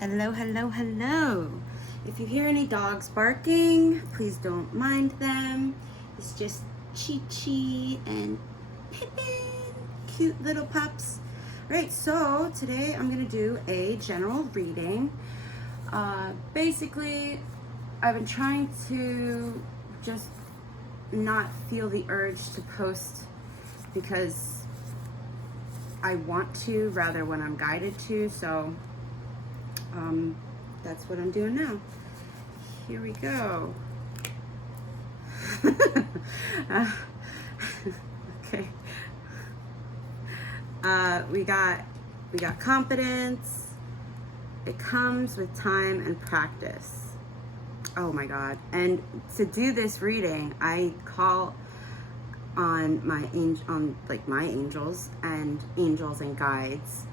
Hello, hello, hello. If you hear any dogs barking, please don't mind them. It's just Chi Chi and Pippin, cute little pups. Right, so today I'm gonna do a general reading. Basically, I've been trying to just not feel the urge to post because I want to rather when I'm guided to, so that's what I'm doing now. Here we go. Okay. We got confidence. It comes with time and practice. Oh my God. And to do this reading, I call on my angels and guides.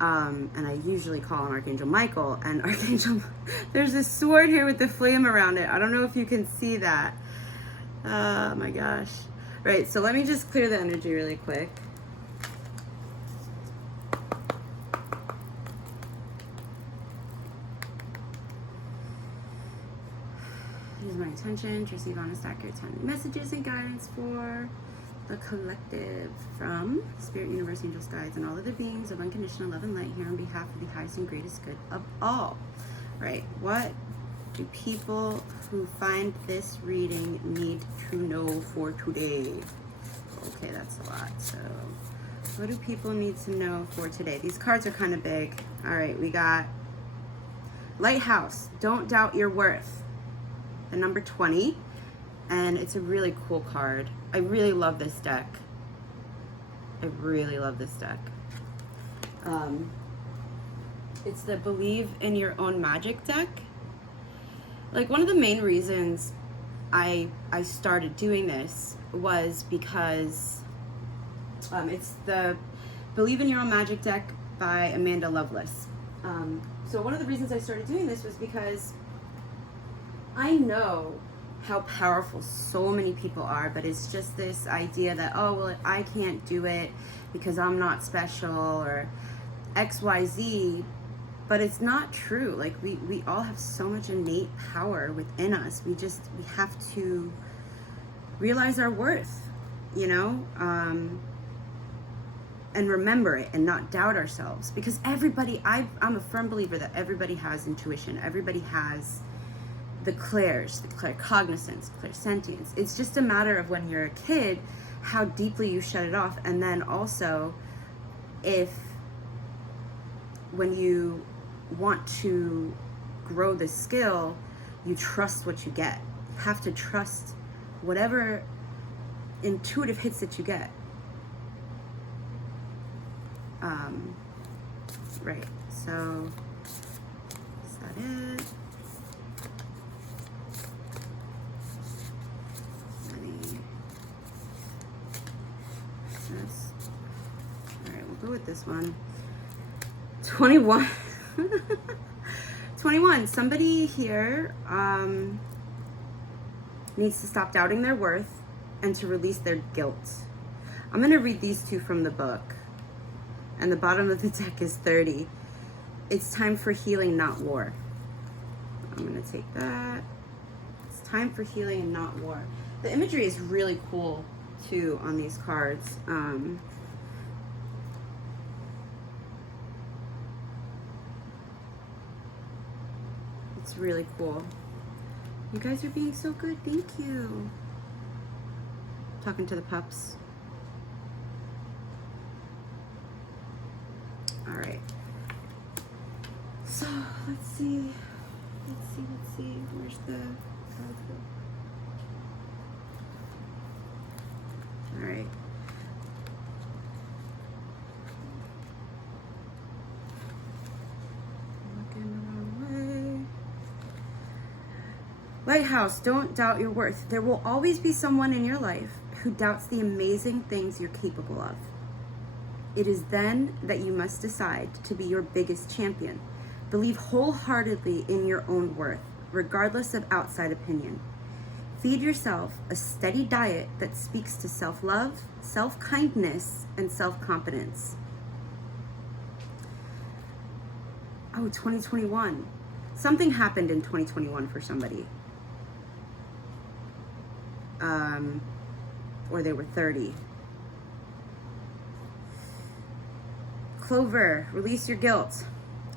And I usually call on Archangel Michael, and Archangel, there's a sword here with the flame around it. I don't know if you can see that. Oh my gosh. Right, so let me just clear the energy really quick. Here's my intention to receive honest, accurate, timely messages and guidance for the collective from Spirit, Universe, Angels, Guides, and all of the beings of unconditional love and light here on behalf of the highest and greatest good of all. Right, what do people who find this reading need to know for today? Okay, that's a lot. So what do people need to know for today? These cards are kind of big. All right, we got Lighthouse, don't doubt your worth. The number 20. And it's a really cool card. I really love this deck. It's the Believe in Your Own Magic deck. Like, one of the main reasons I started doing this was because it's the Believe in Your Own Magic deck by Amanda Lovelace. So one of the reasons I started doing this was because I know how powerful so many people are, but it's just this idea that, oh, well, I can't do it because I'm not special or XYZ, but it's not true. Like, we all have so much innate power within us. We have to realize our worth, and remember it and not doubt ourselves, because everybody, I'm a firm believer that everybody has intuition. Everybody has the claircognizance, clairsentience. It's just a matter of when you're a kid, how deeply you shut it off. And then also, when you want to grow the skill, you trust what you get. You have to trust whatever intuitive hits that you get. Right, so is that it? Alright, we'll go with this one. 21. 21. Somebody here needs to stop doubting their worth and to release their guilt. I'm going to read these two from the book. And the bottom of the deck is 30. It's time for healing, not war. I'm going to take that. It's time for healing and not war. The imagery is really cool too on these cards. It's really cool. You guys are being so good. Thank you. Talking to the pups. All right. So let's see. Where's the cards go? All right. Looking the wrong way. Lighthouse, don't doubt your worth. There will always be someone in your life who doubts the amazing things you're capable of. It is then that you must decide to be your biggest champion. Believe wholeheartedly in your own worth, regardless of outside opinion. Feed yourself a steady diet that speaks to self-love, self-kindness, and self-confidence. Oh, 2021. Something happened in 2021 for somebody. Or they were 30. Clover, release your guilt.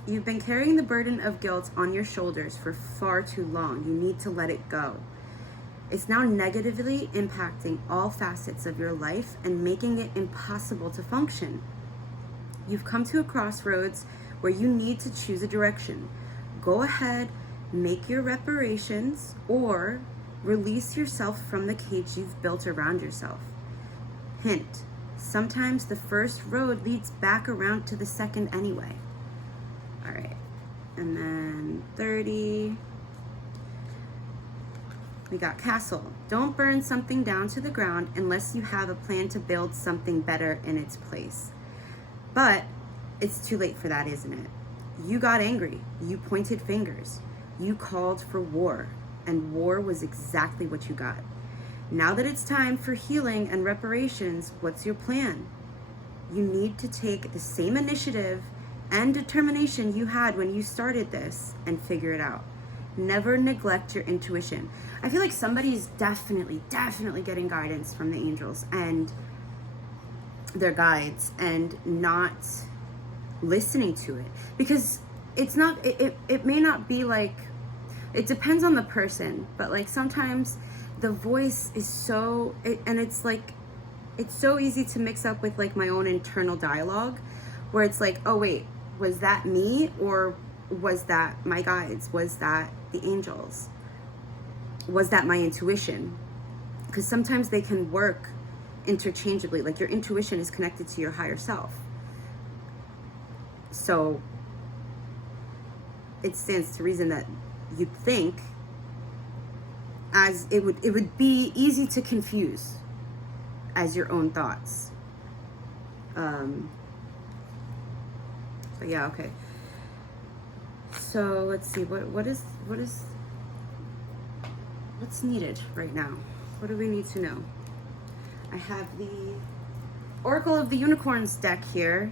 You've been carrying the burden of guilt on your shoulders for far too long. You need to let it go. It's now negatively impacting all facets of your life and making it impossible to function. You've come to a crossroads where you need to choose a direction. Go ahead, make your reparations, or release yourself from the cage you've built around yourself. Hint, sometimes the first road leads back around to the second anyway. All right, and then 30. We got Castle. Don't burn something down to the ground unless you have a plan to build something better in its place. But it's too late for that, isn't it? You got angry. You pointed fingers. You called for war. And war was exactly what you got. Now that it's time for healing and reparations, what's your plan? You need to take the same initiative and determination you had when you started this and figure it out. Never neglect your intuition. I feel like somebody's definitely getting guidance from the angels and their guides and not listening to it, because it's not, it may not be like, it depends on the person, but like sometimes the voice is so, and it's like, it's so easy to mix up with like my own internal dialogue where it's like, oh wait, was that me, or was that my guides? Was that the angels? Was that my intuition? Because sometimes they can work interchangeably. Like your intuition is connected to your higher self. So it stands to reason that you'd think as it would be easy to confuse as your own thoughts. But yeah, okay. So let's see, what's needed right now? What do we need to know? I have the Oracle of the Unicorns deck here.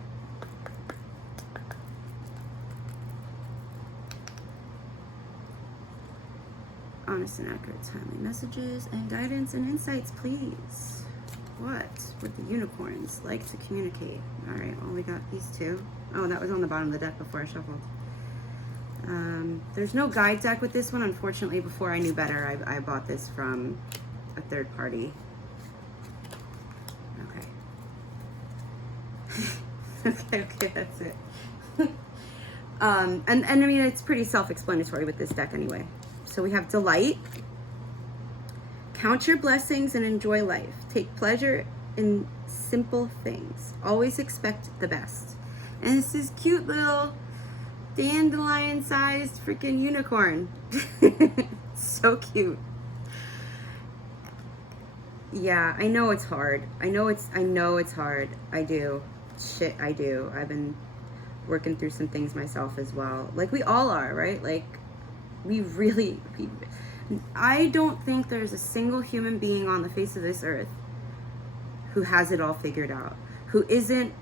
Honest and accurate, timely messages and guidance and insights, please. What would the unicorns like to communicate? All right, well, we got these two. Oh, that was on the bottom of the deck before I shuffled. There's no guide deck with this one, unfortunately. Before I knew better, I bought this from a third party. Okay. Okay, that's it. And I mean, it's pretty self-explanatory with this deck anyway. So we have delight. Count your blessings and enjoy life. Take pleasure in simple things. Always expect the best. And it's this cute little dandelion-sized freaking unicorn. So cute. Yeah, I know it's hard. I know it's hard. I do. Shit, I do. I've been working through some things myself as well. Like we all are, right? Like I don't think there's a single human being on the face of this earth who has it all figured out, who isn't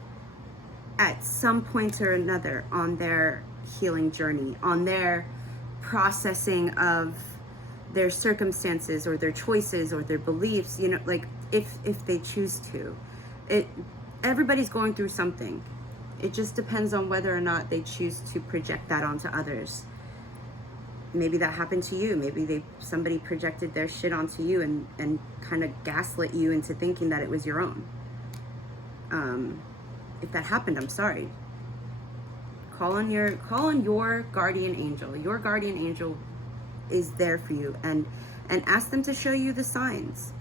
at some point or another on their healing journey, on their processing of their circumstances or their choices or their beliefs, you know, like if they choose to. Everybody's going through something. It just depends on whether or not they choose to project that onto others. Maybe that happened to you. Maybe somebody projected their shit onto you and kind of gaslit you into thinking that it was your own. If that happened, I'm sorry. Call on your guardian angel. Your guardian angel is there for you, and ask them to show you the signs.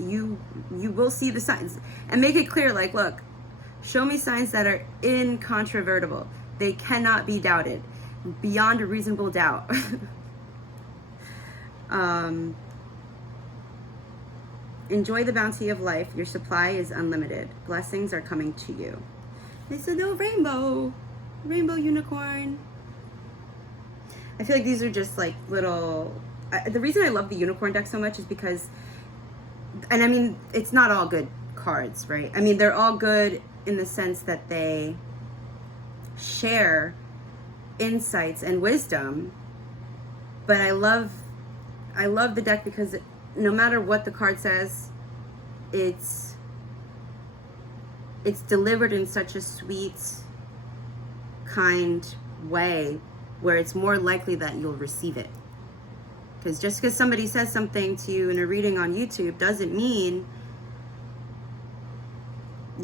You will see the signs, and make it clear, like, look, show me signs that are incontrovertible. They cannot be doubted beyond a reasonable doubt. Enjoy the bounty of life. Your supply is unlimited. Blessings are coming to you. It's a little rainbow unicorn. I feel like these are just like little, the reason I love the unicorn deck so much is because, and I mean, it's not all good cards, right? I mean, they're all good in the sense that they share insights and wisdom. But I love the deck because no matter what the card says, it's delivered in such a sweet, kind way where it's more likely that you'll receive it. Because just because somebody says something to you in a reading on YouTube doesn't mean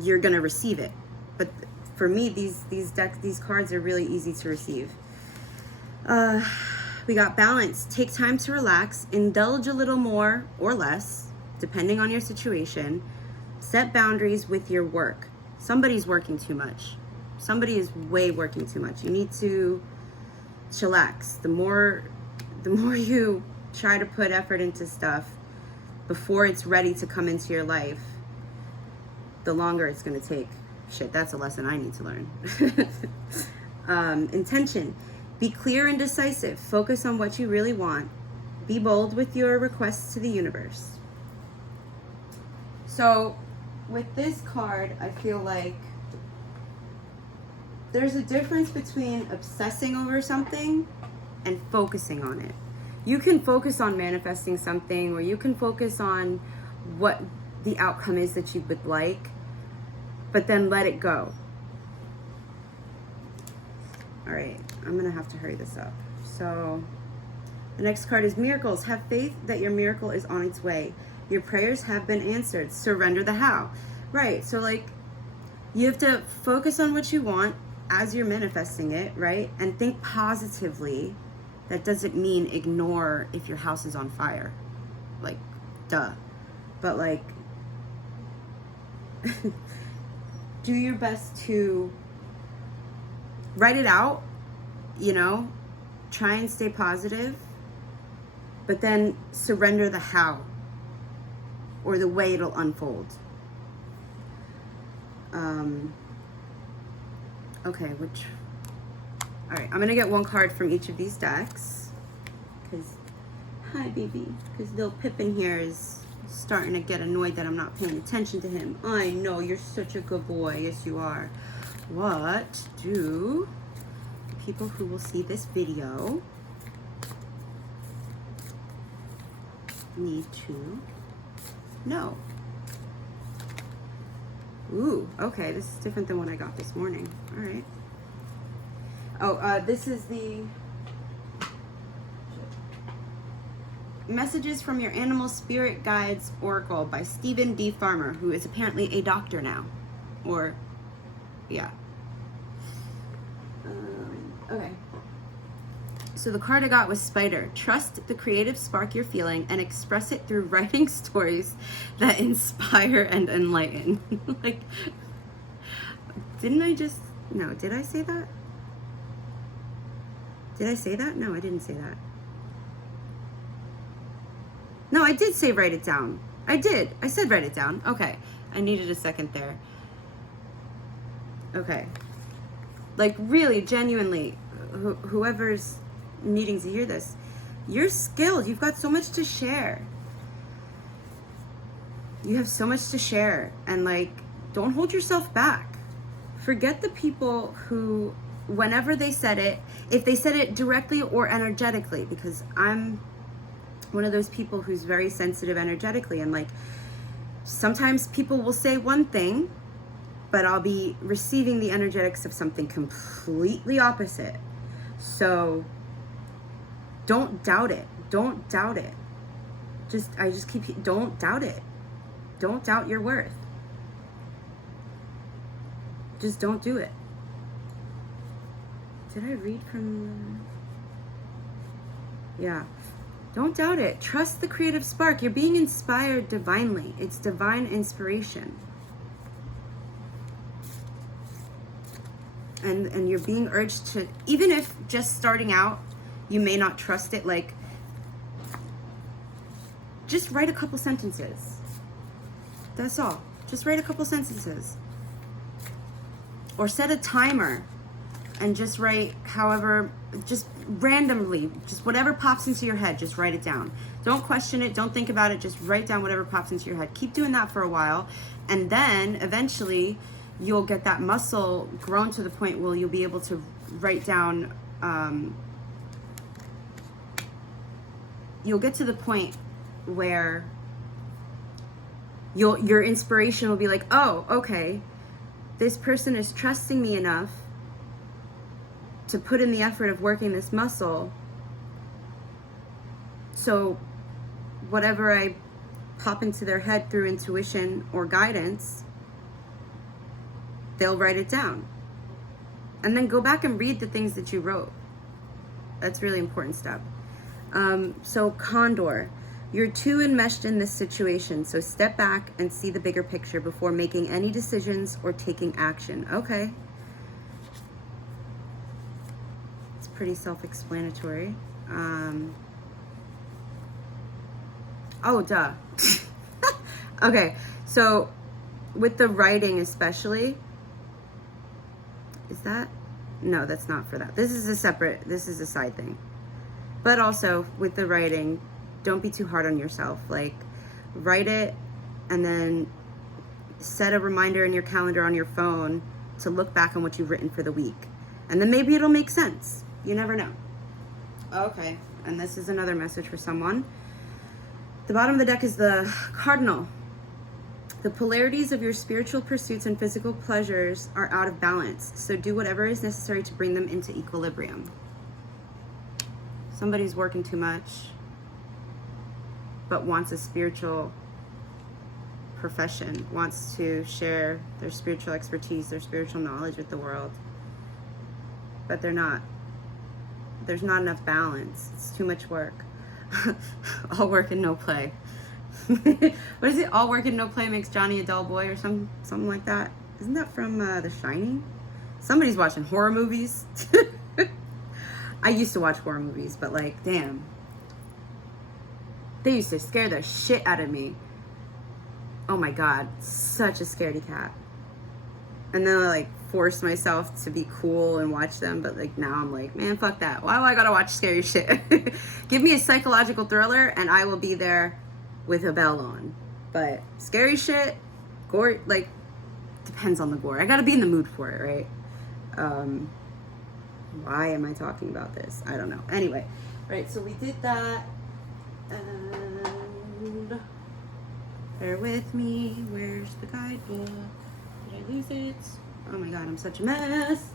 you're gonna receive it. But for me, these cards are really easy to receive. We got balance. Take time to relax. Indulge a little more or less, depending on your situation. Set boundaries with your work. Somebody's working too much. Somebody is way working too much. You need to chillax. The more you try to put effort into stuff before it's ready to come into your life, the longer it's going to take. Shit, that's a lesson I need to learn. Intention. Be clear and decisive. Focus on what you really want. Be bold with your requests to the universe. So, with this card, I feel like there's a difference between obsessing over something and focusing on it. You can focus on manifesting something, or you can focus on what the outcome is that you would like, but then let it go. All right, I'm gonna have to hurry this up. So the next card is miracles. Have faith that your miracle is on its way. Your prayers have been answered. Surrender the how. Right, so like you have to focus on what you want as you're manifesting it, right? And think positively. That doesn't mean ignore if your house is on fire. Like, duh. But like, do your best to write it out, you know, try and stay positive, but then surrender the how or the way it'll unfold. Okay, all right, I'm gonna get one card from each of these decks, because, hi baby, because little Pippin here is starting to get annoyed that I'm not paying attention to him. I know, you're such a good boy, yes you are. What do people who will see this video need to know? Ooh, okay, this is different than what I got this morning. All right. Oh, this is the Messages from Your Animal Spirit Guides Oracle by Stephen D. Farmer, who is apparently a doctor now. Or, yeah. Okay. So the card I got was Spider. Trust the creative spark you're feeling and express it through writing stories that inspire and enlighten. Like, didn't I just, no, did I say that? Did I say that? No, I didn't say that. No, I did say write it down. I did. I said write it down. Okay. I needed a second there. Okay. Like, really, genuinely, whoever's needing to hear this, you're skilled. You've got so much to share. You have so much to share. And, like, don't hold yourself back. Forget the people who, whenever they said it, if they said it directly or energetically, because I'm one of those people who's very sensitive energetically, and like sometimes people will say one thing, but I'll be receiving the energetics of something completely opposite. So don't doubt it. Don't doubt it. I just keep, don't doubt it. Don't doubt your worth. Just don't do it. Did I read from? Yeah. Don't doubt it. Trust the creative spark. You're being inspired divinely. It's divine inspiration. And you're being urged to, even if just starting out, you may not trust it, like, just write a couple sentences. That's all. Just write a couple sentences. Or set a timer and just write however, just randomly, just whatever pops into your head, just write it down. Don't question it, don't think about it, just write down whatever pops into your head. Keep doing that for a while, and then eventually you'll get that muscle grown to the point where you'll be able to write down, you'll get to the point where your inspiration will be like, oh, okay, this person is trusting me enough to put in the effort of working this muscle. So whatever I pop into their head through intuition or guidance, they'll write it down. And then go back and read the things that you wrote. That's a really important step. So Condor, you're too enmeshed in this situation, so step back and see the bigger picture before making any decisions or taking action. Okay. It's pretty self-explanatory. Oh, duh. Okay, so with the writing especially, is that? No, that's not for that. This is a side thing. But also with the writing, don't be too hard on yourself. Like, write it and then set a reminder in your calendar on your phone to look back on what you've written for the week. And then maybe it'll make sense. You never know. Okay, and this is another message for someone. The bottom of the deck is the Cardinal. The polarities of your spiritual pursuits and physical pleasures are out of balance, so do whatever is necessary to bring them into equilibrium. Somebody's working too much, but wants a spiritual profession, wants to share their spiritual expertise, their spiritual knowledge with the world, but they're not. There's not enough balance. It's too much work. All work and no play. What is it? All work and no play makes Johnny a dull boy, or something like that. Isn't that from The Shining? Somebody's watching horror movies. I used to watch horror movies, but like, damn. They used to scare the shit out of me. Oh my God, such a scaredy cat. And then I like forced myself to be cool and watch them, but like now I'm like, man, fuck that. Why do I gotta watch scary shit? Give me a psychological thriller and I will be there with a bell on. But scary shit, gore, like, depends on the gore. I gotta be in the mood for it, right? Why am I talking about this? I don't know. Anyway, right, so we did that. And bear with me. Where's the guidebook? Did I lose it? Oh my God, I'm such a mess.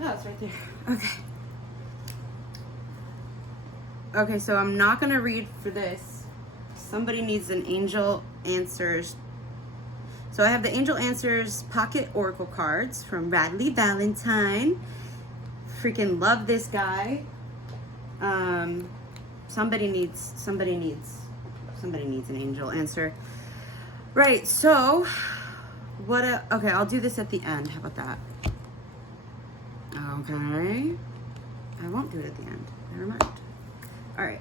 Oh, it's right there. Okay. Okay, so I'm not gonna read for this. Somebody needs an Angel Answers. So I have the Angel Answers Pocket Oracle cards from Radley Valentine. Freaking love this guy. Somebody needs an angel answer. Right, so okay, I'll do this at the end. How about that? Okay. I won't do it at the end. Never mind. All right.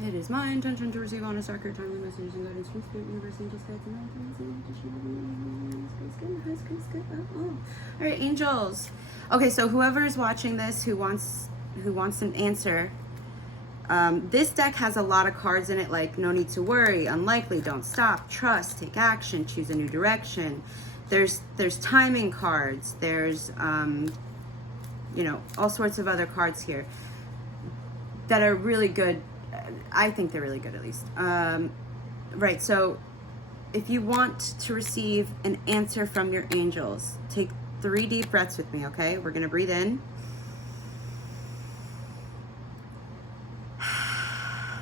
It is my intention to receive honest, accurate, timely messages and guidance from Spirit, Universe, Angels, Guides, and all right, angels. Okay, so whoever is watching this who wants an answer, this deck has a lot of cards in it, like no need to worry, unlikely, don't stop, trust, take action, choose a new direction. There's timing cards. There's all sorts of other cards here that are really good. I think they're really good, at least. Right, so if you want to receive an answer from your angels, take 3 deep breaths with me, okay? We're going to breathe in.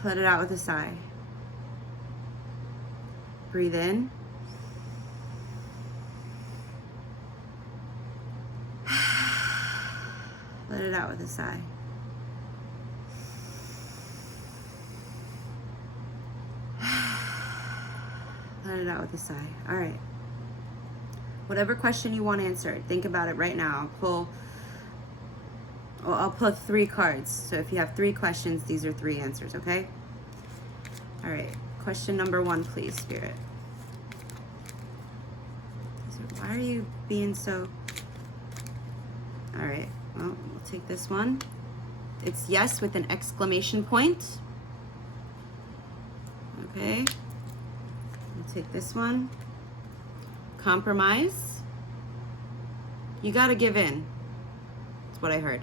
Let it out with a sigh. Breathe in. Let it out with a sigh. Let it out with a sigh. All right. Whatever question you want answered, think about it right now. I'll pull 3 cards. So if you have 3 questions, these are 3 answers, okay? All right. Question number 1, please, Spirit. Why are you being so... All right. Well, we'll take this one. It's yes with an exclamation point. Okay. I'll take this one. Compromise. You gotta give in. That's what I heard.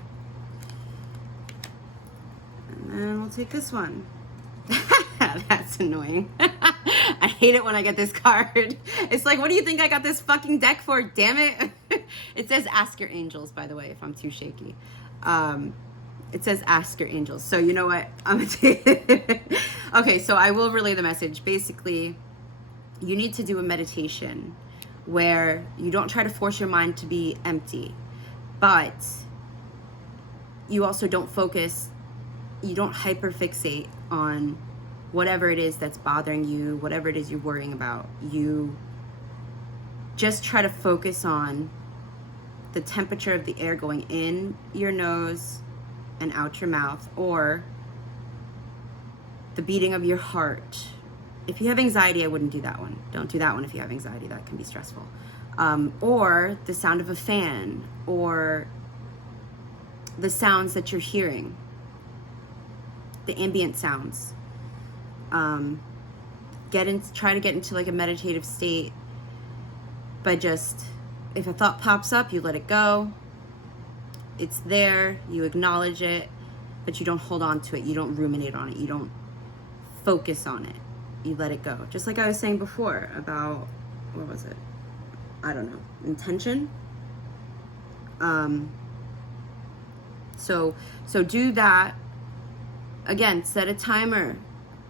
And then we'll take this one. That's annoying. I hate it when I get this card. It's like, what do you think I got this fucking deck for? Damn it. It says ask your angels, by the way, if I'm too shaky. It says ask your angels. So you know what? I'm gonna take it. Okay, so I will relay the message. Basically, you need to do a meditation where you don't try to force your mind to be empty, but you also don't focus, you don't hyperfixate on whatever it is that's bothering you, whatever it is you're worrying about. You just try to focus on the temperature of the air going in your nose and out your mouth, or the beating of your heart. If you have anxiety, I wouldn't do that one. Don't do that one if you have anxiety. That can be stressful. Or the sound of a fan, or the sounds that you're hearing, the ambient sounds. Try to get into like a meditative state by just, if a thought pops up, you let it go. It's there, you acknowledge it, but you don't hold on to it. You don't ruminate on it. You don't focus on it. You let it go. Just like I was saying before about, what was it? I don't know, intention. So do that. Again, set a timer,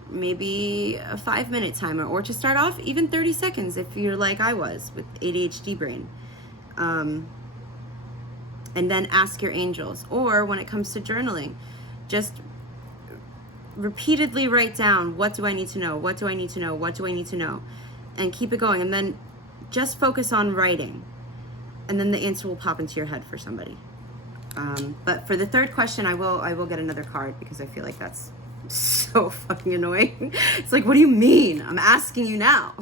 maybe a 5-minute timer, or to start off, even 30 seconds if you're like I was with ADHD brain. And then ask your angels. Or when it comes to journaling, just repeatedly write down, what do I need to know? What do I need to know? What do I need to know? And keep it going. And then just focus on writing. And then the answer will pop into your head for somebody. But for the third question, I will get another card, because I feel like that's so fucking annoying. It's like, what do you mean? I'm asking you now.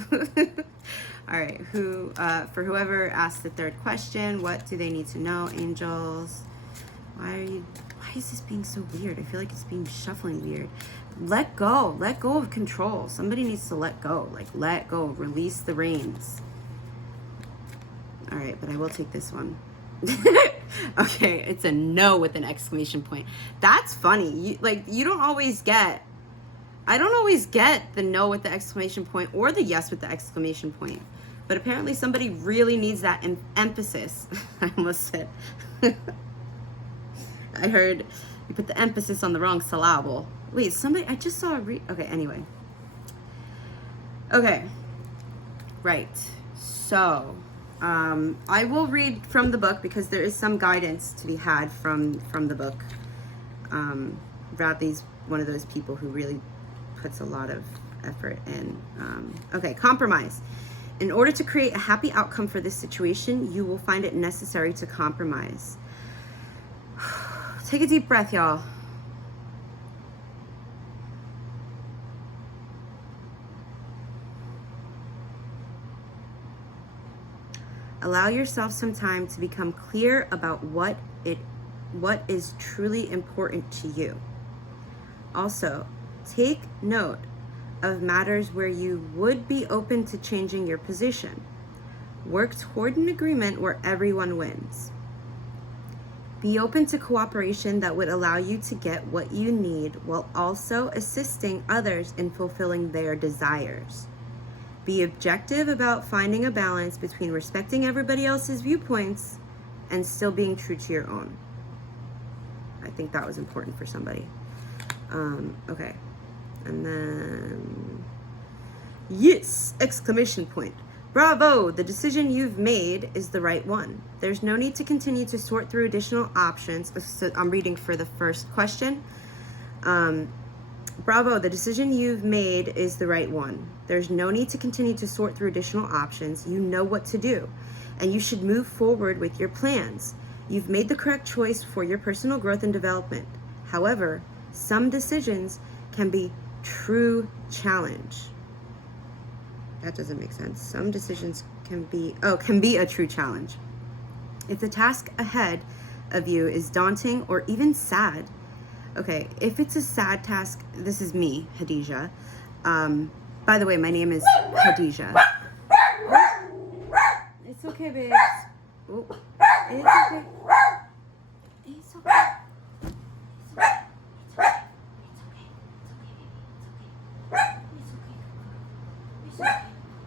All right, for whoever asked the third question, what do they need to know, angels? Why is this being so weird? I feel like it's being shuffling weird. Let go of control. Somebody needs to let go, like let go, release the reins. All right, but I will take this one. Okay, it's a no with an exclamation point. That's funny. I don't always get the no with the exclamation point or the yes with the exclamation point. But apparently somebody really needs that emphasis. I almost said. I heard you put the emphasis on the wrong syllable. Wait, I just saw okay, anyway. Okay. Right. So, I will read from the book, because there is some guidance to be had from the book. Bradley's one of those people who really puts a lot of effort in. Okay, compromise. In order to create a happy outcome for this situation, you will find it necessary to compromise. Take a deep breath, y'all. Allow yourself some time to become clear about what is truly important to you. Also, take note of matters where you would be open to changing your position. Work toward an agreement where everyone wins. Be open to cooperation that would allow you to get what you need while also assisting others in fulfilling their desires. Be objective about finding a balance between respecting everybody else's viewpoints and still being true to your own. I think that was important for somebody. Okay. And then, yes! Exclamation point. Bravo! The decision you've made is the right one. There's no need to continue to sort through additional options. So I'm reading for the first question. Bravo! The decision you've made is the right one. There's no need to continue to sort through additional options. You know what to do, and you should move forward with your plans. You've made the correct choice for your personal growth and development. However, some decisions can be true challenge. That doesn't make sense. Some decisions can be a true challenge. If the task ahead of you is daunting or even sad, okay, if it's a sad task, this is me, Hadija, By the way, my name is Khadija. It's okay, babes. Oh, it's okay.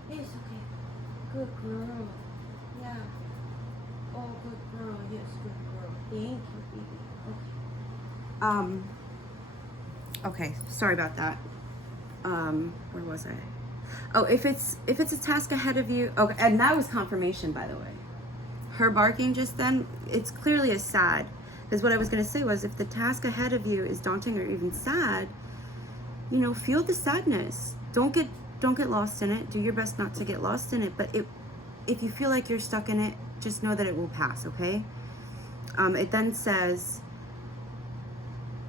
It's okay. Good girl. Yeah. Oh, good girl. Yes, good girl. Thank you, baby. Okay. Okay. Sorry about that. Where was I? Oh, if it's a task ahead of you. Okay, and that was confirmation, by the way. Her barking just then, it's clearly a sad. Because what I was gonna say was, if the task ahead of you is daunting or even sad, you know, feel the sadness. Don't get lost in it. Do your best not to get lost in it. But if you feel like you're stuck in it, just know that it will pass, okay? It then says,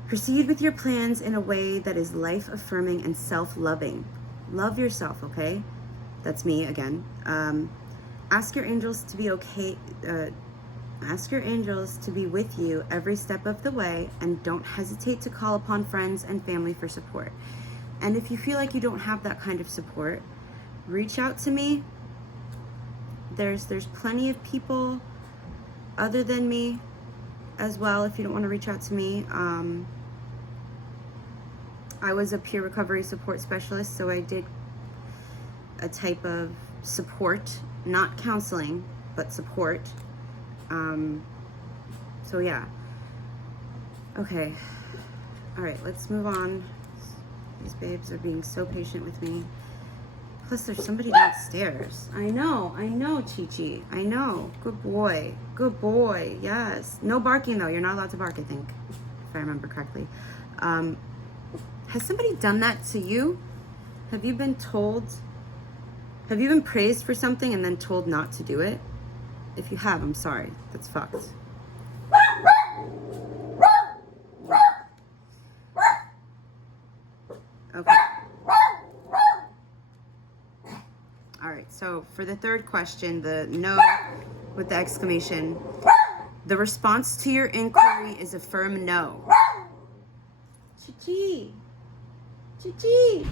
proceed with your plans in a way that is life-affirming and self-loving. Love yourself, okay? That's me again. Ask your angels to be okay. Ask your angels to be with you every step of the way, and don't hesitate to call upon friends and family for support. And if you feel like you don't have that kind of support, reach out to me. There's plenty of people other than me as well if you don't want to reach out to me. I was a peer recovery support specialist, so I did a type of support, not counseling, but support. So yeah. Okay. All right, let's move on. These babes are being so patient with me. Plus, there's somebody downstairs. I know, Chi-Chi. I know. Good boy. Good boy. Yes. No barking, though. You're not allowed to bark, I think, if I remember correctly. Has somebody done that to you? Have you been praised for something and then told not to do it? If you have, I'm sorry. That's fucked. Okay. All right, so for the third question, the no with the exclamation, the response to your inquiry is a firm no. Chi-Chi. Chi-Chi.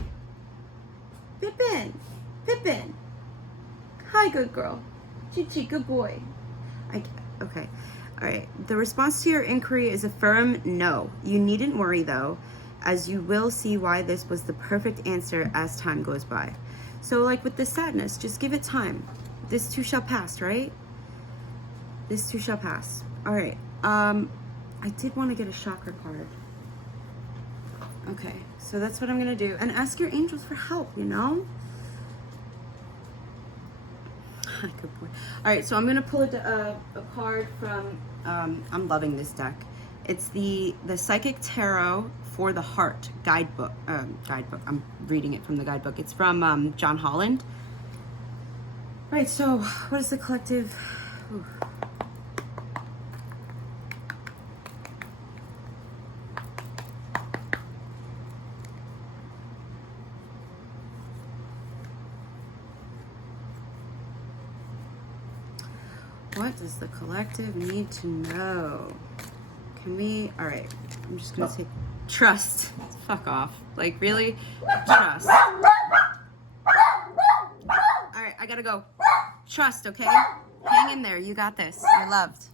Pippin. Hi, good girl. Chi-Chi, good boy. Okay. All right. The response to your inquiry is a firm no. You needn't worry, though, as you will see why this was the perfect answer as time goes by. So, like with the sadness, just give it time. This too shall pass, right? This too shall pass. All right. I did want to get a chakra card. Okay, so that's what I'm gonna do. And ask your angels for help, you know? Good boy. All right, so I'm gonna pull a card from, I'm loving this deck. It's the Psychic Tarot for the Heart guidebook. I'm reading it from the guidebook. It's from John Holland. All right, so what is the collective? Ooh. What does the collective need to know? Can we, all right, I'm just gonna say trust. Fuck off. Like, really? Trust. All right, I gotta go. Trust, okay? Hang in there, you got this. You're loved.